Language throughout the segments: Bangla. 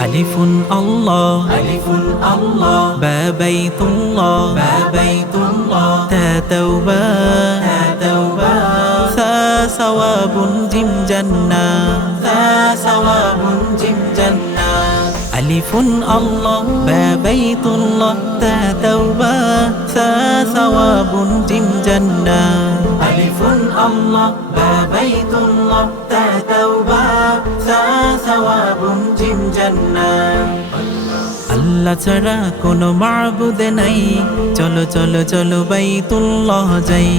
ألف الله. ألف الله. با بيت الله. با بيت الله. تا توبة. تا توبة. ثا ثواب جم جنة. ثا ثواب جم جنة. ألف الله. با بيت الله. تا توبة. ثا ثواب جم جنة. ألف الله بابيت الله تا توبة ثا ثواب جم جنة আল্লাহ ছাড়া কোনো মাবুদ নাই চলো চলো চলো বাইতুল্লাহ যাই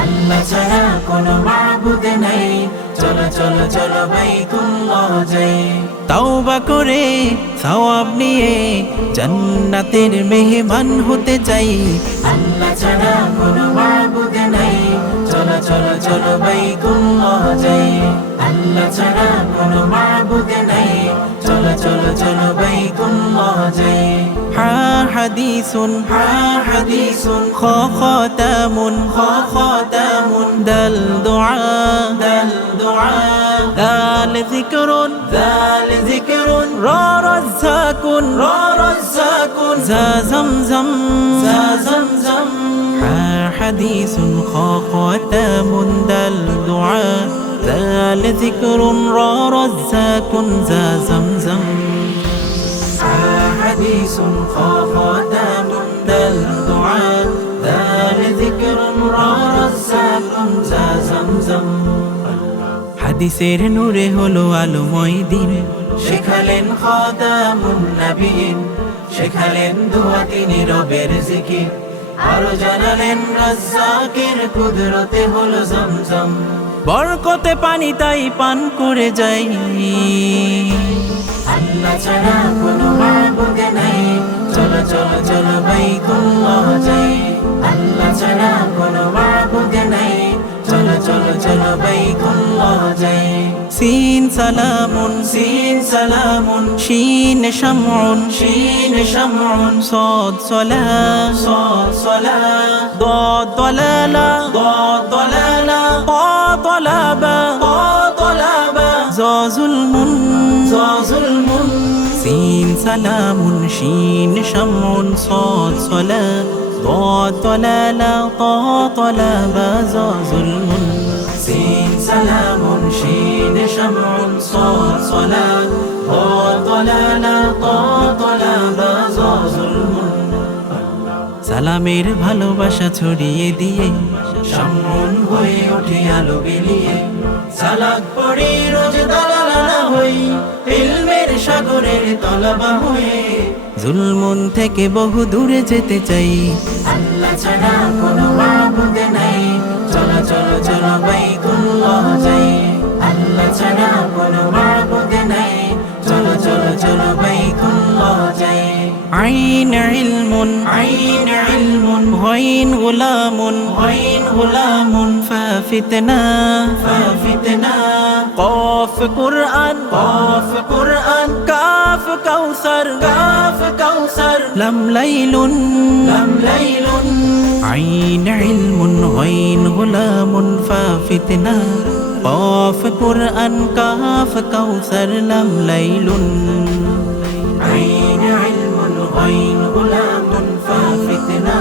আল্লাহ ছাড়া কোনো মাবুদ নাই চলো চলো চলো বাইতুল্লাহ যাই তাওবা করে সওয়াব নিয়ে জান্নাতের মেহমান হতে চাই আল্লাহ ছাড়া কোনো মাবুদ নাই চলো চলো বাইতুল্লাহ যাই আল্লাহ ছাড়া কোনো মাবুদ নাই। চলো চলো চলো বাইতুল্লাহ যাই হা হাদিসুন হা হাদিসুন। খ খতামুন খ খতামুন দাল দুআ দাল দুআ ذكر ذا لذكر را رزاق را رزاق. ذا زمزم ذا زمزم. ها حديث خاق وتام دل دعاء. ذا لذكر را رزاق ذا زمزم. ها حديث خاق وتام دل دعاء. ذا لذكر را رزاق ذا زمزم. হাদিসের নূরে হলো আলোময় দিন। শেখালেন খাতামুন নবীন, শেখালেন দোয়া তিনি রবের জিকির। আরও জানালেন রাজ্জাকের কুদরতে হলো জমজম। বরকতে পানি তাই পান করে যাই। আল্লাহ ছাড়া কোনো মাবুদ নাই। চলো চলো চলো, বাইতুল্লাহ যাই। আল্লাহ ছাড়া কোনো عليك الله زين سين سلام سين سلام شين شمع شين شمع صاد صلاة صاد صلاة ضاد ضلالة ضاد ضلالة طا طلبة طا طلبة زا ظلم زا ظلم سين سلام شين شمع صاد صلاة ضاد ضلالة طا طلبة زا ظلم سين سلام شين شمع صاد صلاة ضاد ضلالة طا طلبة زا ظلم সালামের ভালোবাসা ছড়িয়ে দিয়ে সম্মন হয়ে ওঠে আলো বিলিয়ে সালাক পড়ে রোজ দালালানা হই ইলমের সাগরের তলবা হয়ে জুলমুন থেকে বহু দূরে যেতে চাই আল্লাহ ছাড়া কোনো মাবুদ নাই চলো চলো চলো বাইতুল্লাহ যাই আল্লাহ ছাড়া কোনো মাবুদ নাই চলো চলো চলো বাইতুল্লাহ যাই عين علم عين علم غين غلام غين غلام ففتنا ففتنا قاف قرآن قاف قرآن كاف كوثر كاف كوثر لم ليل لم ليل عين علم غين غلام ففتنا قاف قرآن كاف كوثر لم ليل عين علم غين غلام ففتنا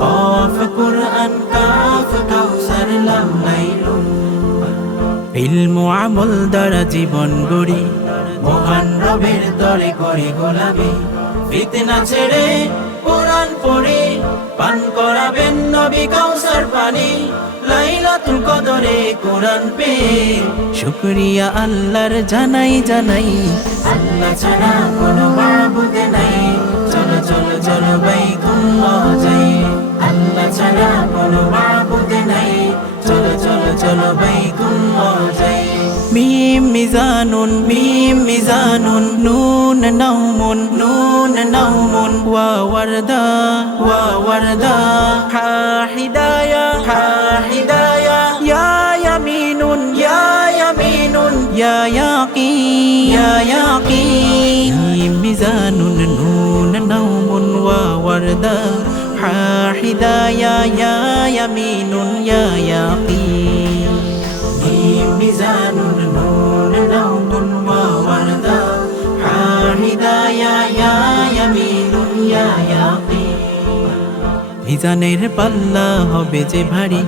قاف قرآن كاف كوثر لم ليل ইলমু আমল দ্বারা জীবন গড়ি মহান রবের তরে করে গোলামি ফিতনা ছেড়ে কোরআন পড়ে, পান করাবেন নবী কাউসার পানি। লাইলাতুল কদরে কোরআন পে শুকরিয়া আল্লাহর জানাই জানাই। আল্লাহ ছাড়া কোনো মাবুদ নাই। চলো চলো চলো বাইতুল্লাহ যাই। আল্লাহ ছাড়া কোনো মাবুদ নাই। চলো চলো চলো বাইতুল্লাহ যাই। ميم ميزان ميم ميزان نون نوم نون نوم ووردة ووردة حا حداية حا حداية يا يمين يا يمين يا يقين يا يقين. ميم ميزان نون نوم ووردة حا حداية يا يمين يا يقين. মিজানের পাল্লা হবে যে ভারী।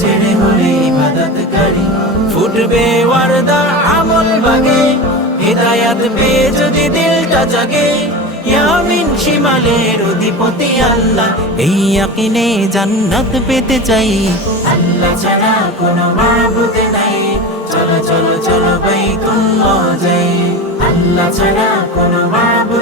ছেড়ে হলে ইবাদত ফুটবে ওয়ারদা আমল বাগে। হিদায়াত পেয়ে যদি দিলটা জাগে। ইয়ামিন শিমালের অধিপতি আল্লাহ। এই ইয়াকিনে জান্নাত পেতে চাই। আল্লাহ ছাড়া কোনো মাবুদ নাই। চলো চলো চলো, বাইতুল্লাহ যাই। আল্লাহ ছাড়া কোনো মাবুদ